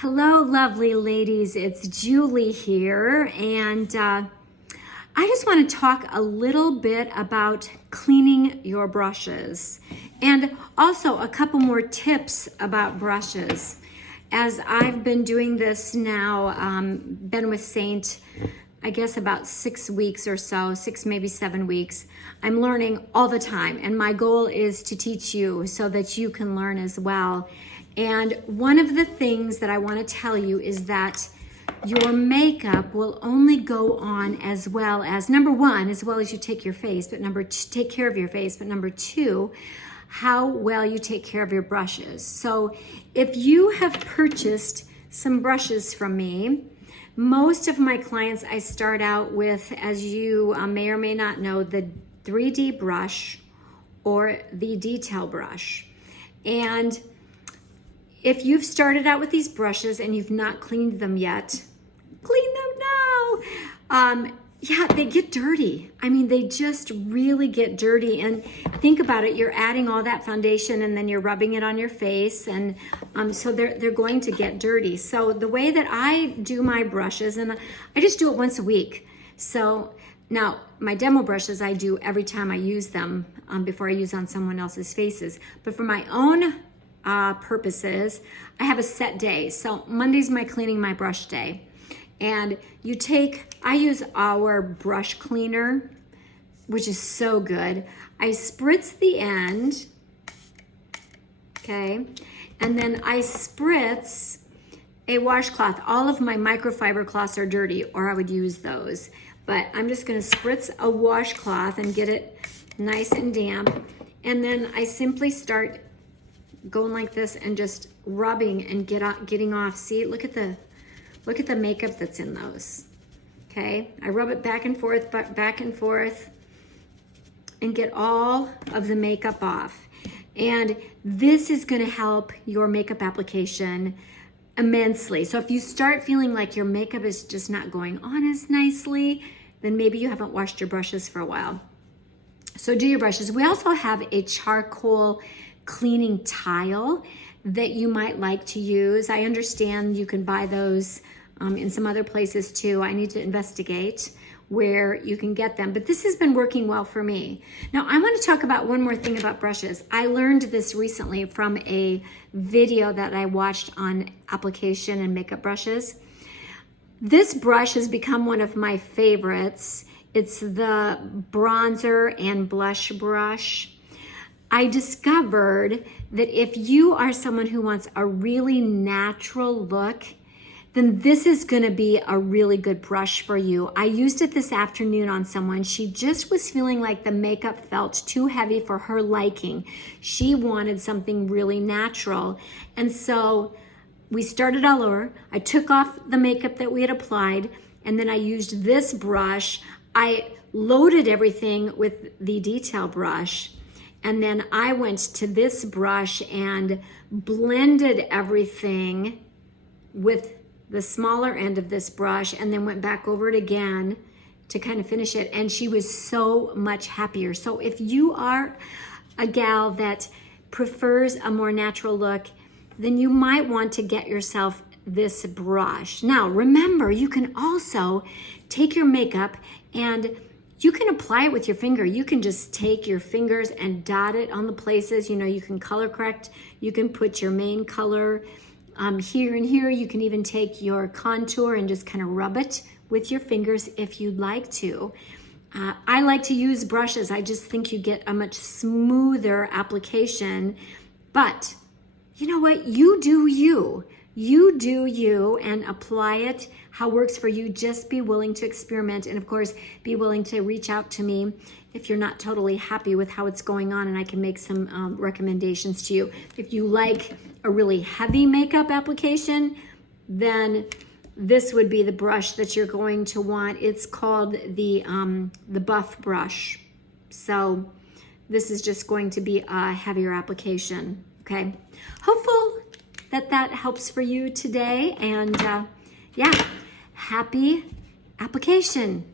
Hello, lovely ladies. It's Julie here, and I just want to talk a little bit about cleaning your brushes and also a couple more tips about brushes. As I've been doing this now, been with Seint, I guess about 6 weeks or so, 6, maybe 7 weeks. I'm learning all the time, and my goal is to teach you so that you can learn as well. And one of the things that I want to tell you is that your makeup will only go on as well as, number one, as well as you take your face, but take care of your face, but number two, how well you take care of your brushes. So if you have purchased some brushes from me, most of my clients I start out with, as you may or may not know, the 3D brush or the detail brush. And if you've started out with these brushes and you've not cleaned them yet, clean them now. Yeah, they get dirty. I mean, they just really get dirty. And think about it, you're adding all that foundation and then you're rubbing it on your face. And so they're going to get dirty. So the way that I do my brushes, and I just do it once a week. So now my demo brushes, I do every time I use them before I use on someone else's faces. But for my own purposes, I have a set day. So Monday's my cleaning my brush day. And I use our brush cleaner, which is so good. I spritz the end, okay? And then I spritz a washcloth. All of my microfiber cloths are dirty, or I would use those. But I'm just gonna spritz a washcloth and get it nice and damp. And then I simply start going like this and just rubbing and getting off. See, look at the makeup that's in those. Okay, I rub it back and forth, and get all of the makeup off. And this is gonna help your makeup application immensely. So if you start feeling like your makeup is just not going on as nicely, then maybe you haven't washed your brushes for a while. So do your brushes. We also have a charcoal cleaning tile that you might like to use. I understand you can buy those in some other places too. I need to investigate where you can get them, but this has been working well for me. Now I want to talk about one more thing about brushes. I learned this recently from a video that I watched on application and makeup brushes. This brush has become one of my favorites. It's the bronzer and blush brush. I discovered that if you are someone who wants a really natural look, then this is gonna be a really good brush for you. I used it this afternoon on someone. She just was feeling like the makeup felt too heavy for her liking. She wanted something really natural. And so we started all over. I took off the makeup that we had applied, and then I used this brush. I loaded everything with the detail brush. And then I went to this brush and blended everything with the smaller end of this brush, and then went back over it again to kind of finish it. And she was so much happier. So if you are a gal that prefers a more natural look, then you might want to get yourself this brush. Now, remember, you can also take your makeup and you can apply it with your finger. You can just take your fingers and dot it on the places. You know, you can color correct. You can put your main color here and here. You can even take your contour and just kind of rub it with your fingers if you'd like to. I like to use brushes. I just think you get a much smoother application. But you know what? You do you. You do you and apply it how works for you. Just be willing to experiment, and of course, be willing to reach out to me if you're not totally happy with how it's going on, and I can make some recommendations to you. If you like a really heavy makeup application, then this would be the brush that you're going to want. It's called the buff brush. So this is just going to be a heavier application, okay? Hopeful that helps for you today, and yeah, happy application.